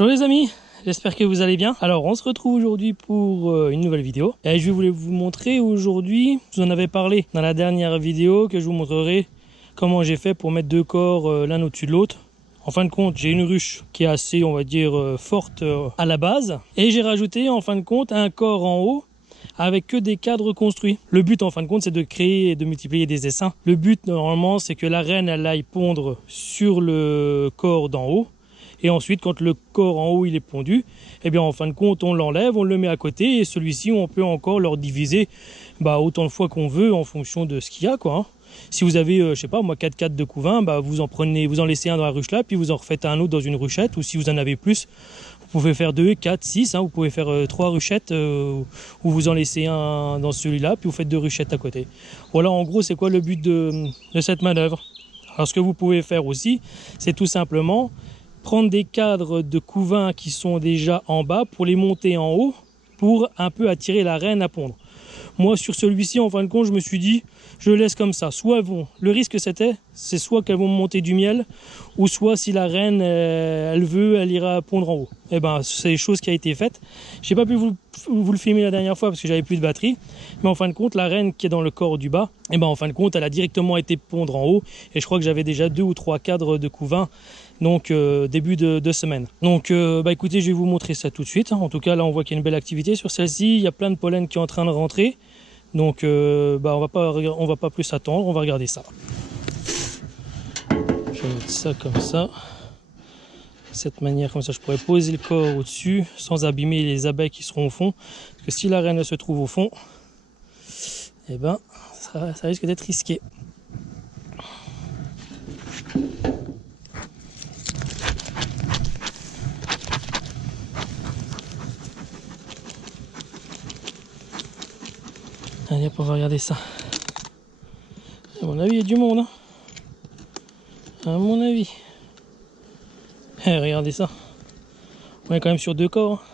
Bonjour les amis, j'espère que vous allez bien. Alors on se retrouve aujourd'hui pour une nouvelle vidéo. Et je voulais vous montrer aujourd'hui, je vous en avais parlé dans la dernière vidéo, que je vous montrerai comment j'ai fait pour mettre deux corps l'un au-dessus de l'autre. En fin de compte, j'ai une ruche qui est assez, on va dire, forte à la base. Et j'ai rajouté en fin de compte un corps en haut avec que des cadres construits. Le but en fin de compte, c'est de créer et de multiplier des essaims. Le but normalement, c'est que la reine elle aille pondre sur le corps d'en haut. Et ensuite, quand le corps en haut il est pondu, eh bien en fin de compte, on l'enlève, on le met à côté. Et celui-ci, on peut encore leur diviser autant de fois qu'on veut en fonction de ce qu'il y a, quoi. Si vous avez, je sais pas moi, 4 cadres de couvain, vous en laissez un dans la ruche là, puis vous en refaites un autre dans une ruchette. Ou si vous en avez plus, vous pouvez faire 2, 4, 6, vous pouvez faire 3 ruchettes où vous en laissez un dans celui-là, puis vous faites 2 ruchettes à côté. Voilà, en gros, c'est quoi le but de cette manœuvre. Alors, ce que vous pouvez faire aussi, c'est tout simplement prendre des cadres de couvain qui sont déjà en bas pour les monter en haut, pour un peu attirer la reine à pondre. Moi, sur celui-ci, en fin de compte, je me suis dit, je le laisse comme ça. Soit le risque c'est soit qu'elles vont me monter du miel, ou soit si la reine, elle veut, elle ira pondre en haut. Et ben, c'est des choses qui a été faites. J'ai pas pu vous le filmer la dernière fois parce que j'avais plus de batterie. Mais en fin de compte, la reine qui est dans le corps du bas, et ben, en fin de compte, elle a directement été pondre en haut. Et je crois que j'avais déjà 2 ou 3 cadres de couvain. Donc début de semaine. Donc écoutez, je vais vous montrer ça tout de suite. En tout cas, là, on voit qu'il y a une belle activité sur celle-ci. Il y a plein de pollen qui est en train de rentrer. Donc on va pas plus attendre, on va regarder ça. Je vais mettre ça comme ça. De cette manière, comme ça, je pourrais poser le corps au-dessus sans abîmer les abeilles qui seront au fond. Parce que si la reine se trouve au fond, eh ben, ça risque d'être risqué. Allez hop, on va regarder ça. À mon avis, il y a du monde. À mon avis. Regardez ça. On est quand même sur 2 corps.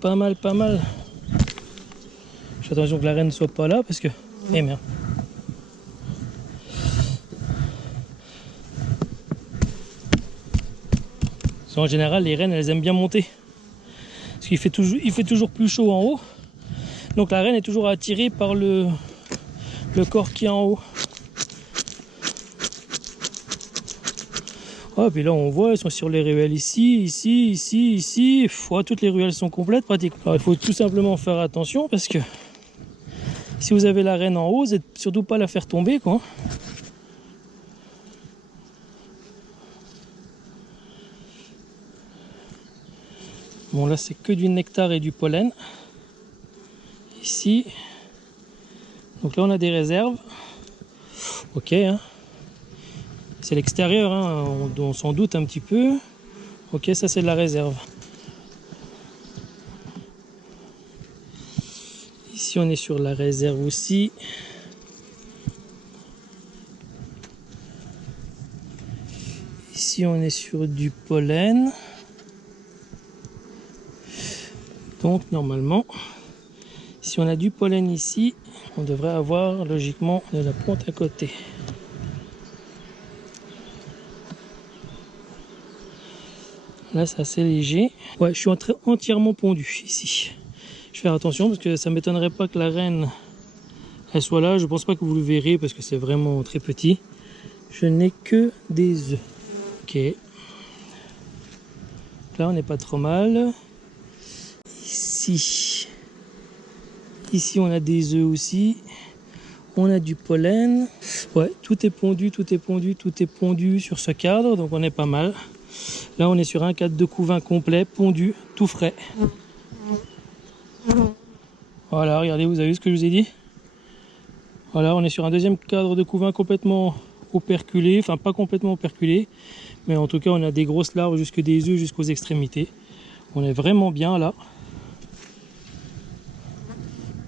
Pas mal, pas mal. Je fais attention que la reine ne soit pas là parce que... Eh merde. Parce qu'en général, les reines, elles aiment bien monter. Parce qu'il fait toujours plus chaud en haut. Donc la reine est toujours attirée par le corps qui est en haut. Oh, puis là on voit, elles sont sur les ruelles ici. Toutes les ruelles sont complètes pratiquement. Alors, il faut tout simplement faire attention parce que si vous avez la reine en haut, vous n'êtes surtout pas la faire tomber, quoi. Bon, là c'est que du nectar et du pollen. Ici, donc là on a des réserves. Ok, c'est l'extérieur, on s'en doute un petit peu. Ok, ça c'est de la réserve. Ici on est sur la réserve aussi. Ici on est sur du pollen. Donc normalement, si on a du pollen ici, on devrait avoir logiquement de la pointe à côté. Là c'est assez léger. Ouais, je suis entièrement pondu ici. Je vais faire attention parce que ça ne m'étonnerait pas que la reine elle soit là. Je pense pas que vous le verrez parce que c'est vraiment très petit. Je n'ai que des œufs. Ok. Là on n'est pas trop mal. Ici on a des œufs aussi. On a du pollen. Ouais, tout est pondu sur ce cadre, donc on est pas mal. Là on est sur un cadre de couvain complet, pondu, tout frais. Voilà, regardez, vous avez vu ce que je vous ai dit? Voilà, on est sur un deuxième cadre de couvain complètement operculé, enfin pas complètement operculé, mais en tout cas on a des grosses larves jusque des œufs jusqu'aux extrémités. On est vraiment bien là.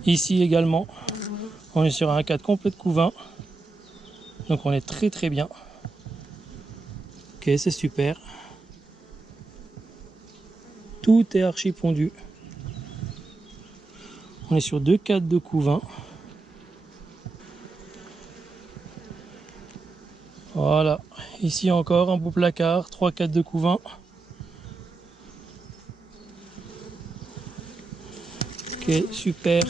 Ici également, on est sur un cadre complet de couvain, donc on est très très bien. Ok, c'est super. Tout est archi pondu. On est sur 2 cadres de couvain. Voilà, ici encore un beau placard, 3 cadres de couvain. Ok, super.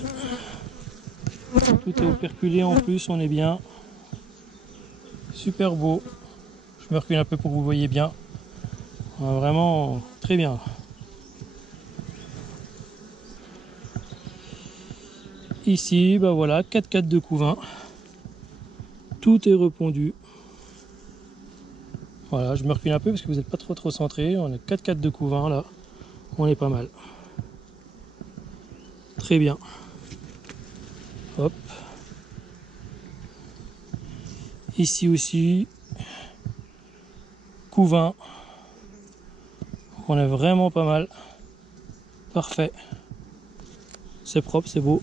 Tout est operculé en plus, on est bien. Super beau. Je me recule un peu pour que vous voyez bien. Vraiment très bien. Ici, bah voilà, 4x4 de couvain. Tout est repondu. Voilà, je me recule un peu parce que vous n'êtes pas trop centré. On a 4x4 de couvain là. On est pas mal. Très bien. Hop. Ici aussi, couvain. On est vraiment pas mal. Parfait. C'est propre, c'est beau.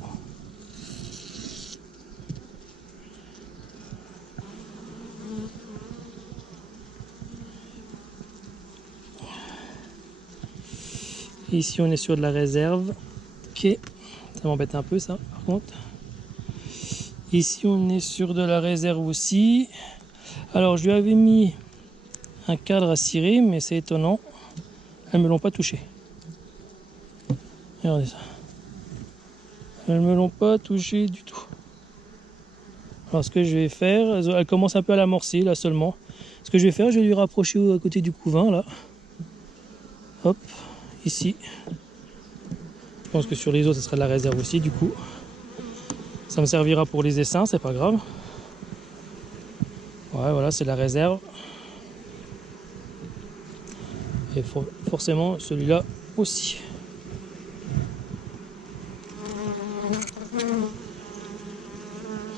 Ici, on est sur de la réserve. Ok. Ça m'embête un peu ça, par contre. Ici, on est sur de la réserve aussi. Alors, je lui avais mis un cadre à cirer, mais c'est étonnant. Elles ne me l'ont pas touché. Regardez ça. Elles ne me l'ont pas touché du tout. Alors, ce que je vais faire, elle commence un peu à l'amorcer là seulement. Ce que je vais faire, je vais lui rapprocher à côté du couvain là. Hop, ici. Je pense que sur les autres, ce sera de la réserve aussi du coup. Ça me servira pour les essaims, c'est pas grave. Ouais, voilà, c'est la réserve. Et forcément, celui-là aussi.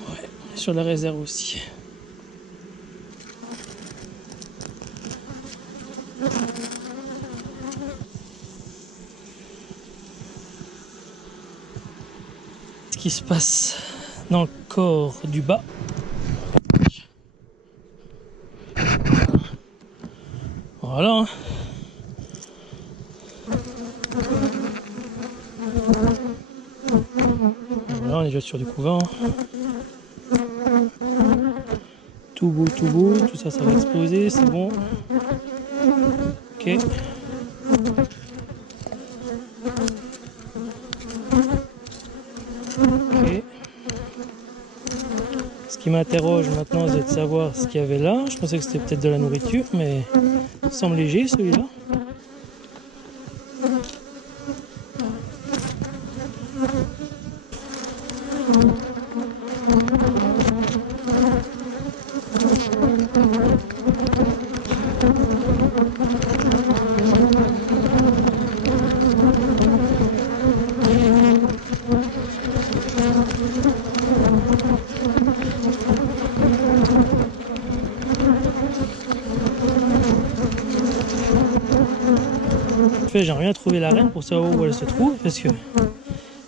Ouais, sur la réserve aussi. Ce qui se passe dans le corps du bas. Voilà. Voilà, on est déjà sur du couvain. Tout beau, tout ça, ça va exploser, c'est bon. Ok. Ok. Ce qui m'interroge maintenant, c'est de savoir ce qu'il y avait là. Je pensais que c'était peut-être de la nourriture, mais il semble léger celui-là. J'aimerais bien trouver la reine pour savoir où elle se trouve, parce que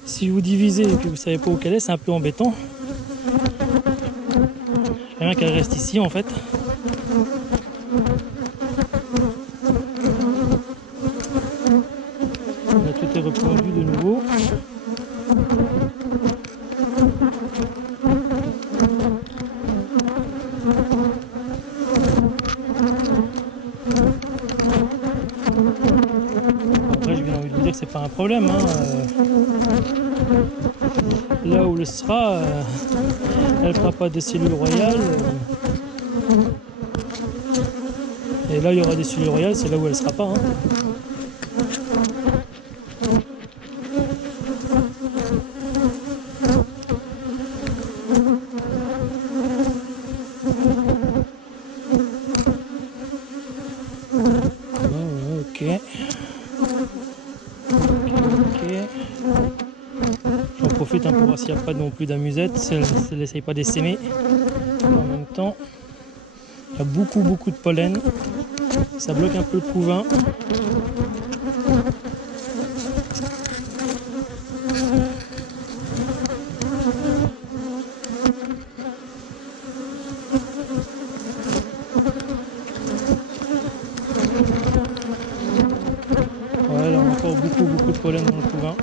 si vous divisez et que vous savez pas où qu'elle est, c'est un peu embêtant. J'aimerais bien qu'elle reste ici en fait. Là, tout est repondu de nouveau. Après, j'ai bien envie de vous dire que c'est pas un problème. Hein. Là où elle sera, elle fera pas de cellules royales. Et là, il y aura des cellules royales, c'est là où elle sera pas. Hein. Ok. J'en profite pour voir s'il n'y a pas non plus d'amusette, si elle n'essaye pas d'essaimer. En même temps, il y a beaucoup de pollen. Ça bloque un peu le couvain. Voilà, on a encore beaucoup de pollen dans le couvain.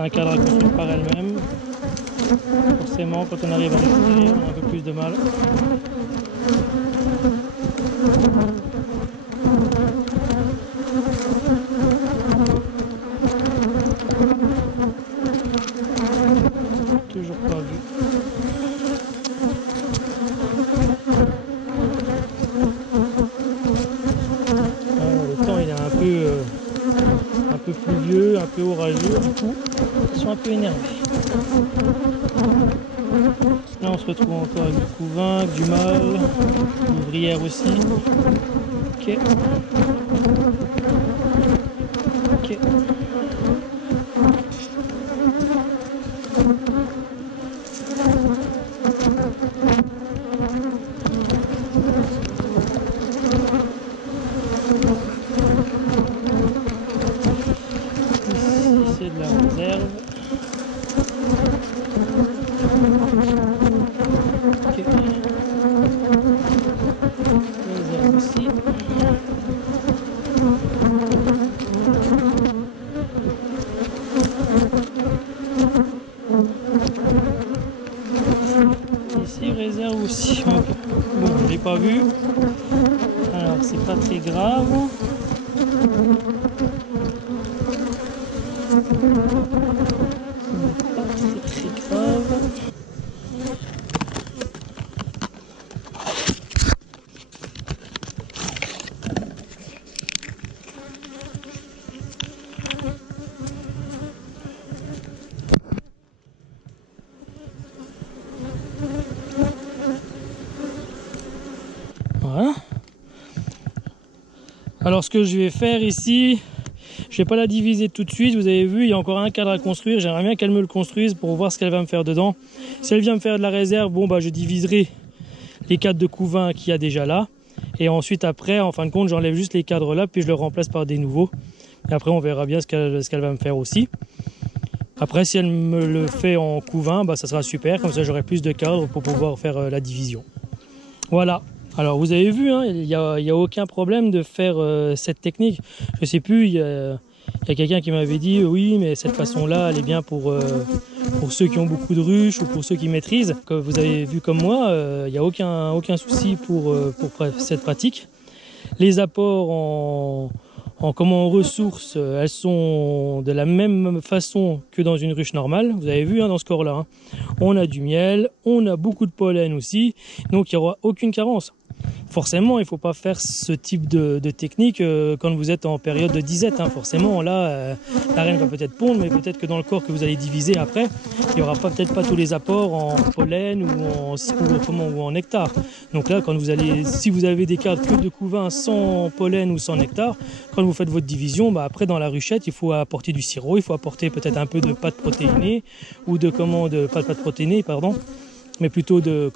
c'est un cadre à construire par elle-même. Forcément, quand on arrive à l'extérieur, on a un peu plus de mal. Toujours pas vu. Le temps il est un peu pluvieux, un peu orageux, du coup ils sont un peu énervés. Là on se retrouve encore avec du couvain, avec du mâle, l'ouvrière aussi. Ok. Ok. Ici c'est de la réserve. Ok. Réserve aussi. Ici réserve aussi. Okay. Bon, je l'ai pas vu. Alors c'est pas très grave. C'est très grave. Voilà. Alors ce que je vais faire ici, je vais pas la diviser tout de suite. Vous avez vu, il y a encore un cadre à construire. J'aimerais bien qu'elle me le construise pour voir ce qu'elle va me faire dedans. Si elle vient me faire de la réserve, bon bah je diviserai les cadres de couvain qu'il y a déjà là. Et ensuite après, en fin de compte, j'enlève juste les cadres là, puis je le remplace par des nouveaux. Et après on verra bien ce qu'elle va me faire aussi. Après si elle me le fait en couvain, bah ça sera super. Comme ça j'aurai plus de cadres pour pouvoir faire la division. Voilà. Alors vous avez vu, hein, il n'y a aucun problème de faire cette technique. Je sais plus, il y a quelqu'un qui m'avait dit oui mais cette façon là elle est bien pour ceux qui ont beaucoup de ruches ou pour ceux qui maîtrisent. Comme vous avez vu comme moi, il n'y a aucun souci pour cette pratique. Les apports en ressources, elles sont de la même façon que dans une ruche normale. Vous avez vu, hein, dans ce corps là, hein. On a du miel, on a beaucoup de pollen aussi, donc il n'y aura aucune carence. Forcément, il ne faut pas faire ce type de technique quand vous êtes en période de disette, hein. Forcément, là, la reine va peut-être pondre, mais peut-être que dans le corps que vous allez diviser après, il n'y aura peut-être pas tous les apports en pollen ou en nectar. Donc là, si vous avez des cadres que de couvain sans pollen ou sans nectar, quand vous faites votre division, bah après dans la ruchette, il faut apporter du sirop, il faut apporter peut-être un peu de pâte protéinée ou pas de pâte protéinée, pardon, mais plutôt de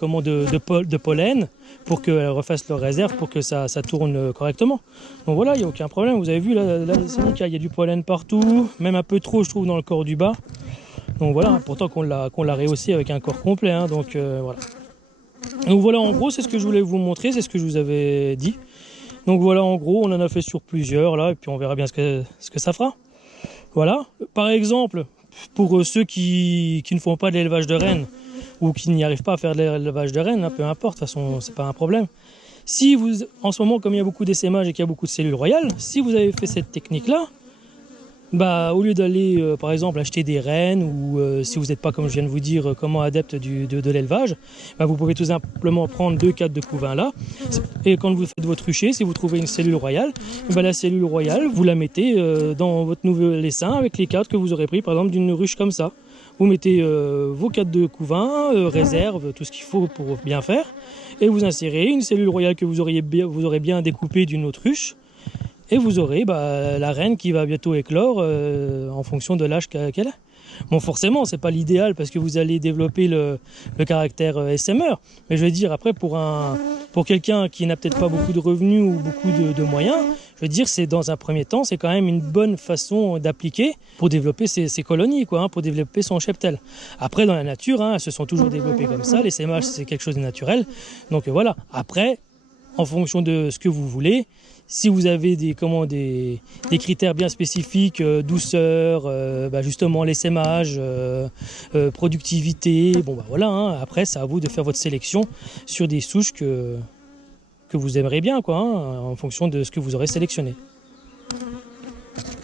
pollen pour qu'elles refassent leur réserve, pour que ça tourne correctement. Donc voilà, il n'y a aucun problème. Vous avez vu, là c'est nickel, il y a du pollen partout, même un peu trop je trouve dans le corps du bas. Donc voilà, pourtant qu'on l'a rehaussé avec un corps complet, hein, donc voilà. Donc voilà, en gros, c'est ce que je voulais vous montrer, c'est ce que je vous avais dit. Donc voilà, en gros, on en a fait sur plusieurs, là, et puis on verra bien ce que ça fera. Voilà, par exemple, pour ceux qui ne font pas de l'élevage de rennes, ou qui n'y arrivent pas à faire de l'élevage de rennes, hein, peu importe, de toute façon, c'est pas un problème. Si vous, en ce moment, comme il y a beaucoup d'essaimage et qu'il y a beaucoup de cellules royales, si vous avez fait cette technique-là, bah, au lieu d'aller, par exemple, acheter des rennes, ou si vous n'êtes pas, comme je viens de vous dire, comment adepte de l'élevage, bah, vous pouvez tout simplement prendre 2 cadres de couvain là, et quand vous faites votre rucher, si vous trouvez une cellule royale, bah, la cellule royale, vous la mettez dans votre nouvel essaim avec les cadres que vous aurez pris, par exemple, d'une ruche comme ça. Vous mettez vos cadres de couvain, réserve, tout ce qu'il faut pour bien faire, et vous insérez une cellule royale que vous aurez bien découpée d'une autre ruche, et vous aurez la reine qui va bientôt éclore en fonction de l'âge qu'elle a. Bon, forcément, c'est pas l'idéal parce que vous allez développer le caractère SMR, mais je veux dire, après, pour quelqu'un qui n'a peut-être pas beaucoup de revenus ou beaucoup de moyens, je veux dire, c'est dans un premier temps, c'est quand même une bonne façon d'appliquer pour développer ses colonies, quoi, hein, pour développer son cheptel. Après, dans la nature, hein, elles se sont toujours développées comme ça, l'essaimage, c'est quelque chose de naturel, donc voilà. Après, en fonction de ce que vous voulez. Si vous avez des critères bien spécifiques, douceur, justement l'essaimage, productivité, bon bah voilà, hein. Après c'est à vous de faire votre sélection sur des souches que vous aimerez bien, quoi, hein, en fonction de ce que vous aurez sélectionné.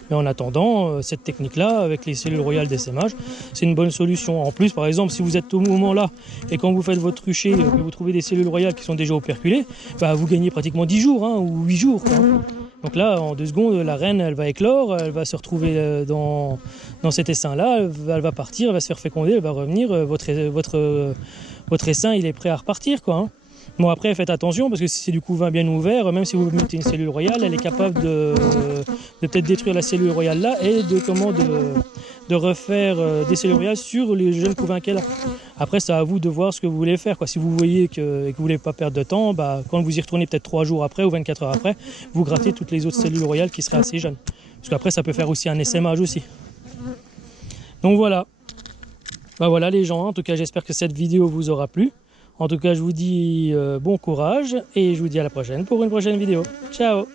Mais en attendant, cette technique-là, avec les cellules royales d'essaimage, c'est une bonne solution. En plus, par exemple, si vous êtes au moment là, et quand vous faites votre rucher, que vous trouvez des cellules royales qui sont déjà operculées, vous gagnez pratiquement 10 jours, hein, ou 8 jours, quoi. Donc là, en 2 secondes, la reine, elle va éclore, elle va se retrouver dans cet essaim-là, elle va partir, elle va se faire féconder, elle va revenir, votre essaim, il est prêt à repartir, quoi, hein. Bon, après, faites attention, parce que si c'est du couvain bien ouvert, même si vous mettez une cellule royale, elle est capable de peut-être détruire la cellule royale là et de refaire des cellules royales sur les jeunes couvains qu'elle a. Après, c'est à vous de voir ce que vous voulez faire, quoi. Si vous voyez que vous ne voulez pas perdre de temps, quand vous y retournez peut-être 3 jours après ou 24 heures après, vous grattez toutes les autres cellules royales qui seraient assez jeunes. Parce qu'après, ça peut faire aussi un essaimage aussi. Donc voilà. Voilà les gens, en tout cas, j'espère que cette vidéo vous aura plu. En tout cas, je vous dis bon courage et je vous dis à la prochaine pour une prochaine vidéo. Ciao!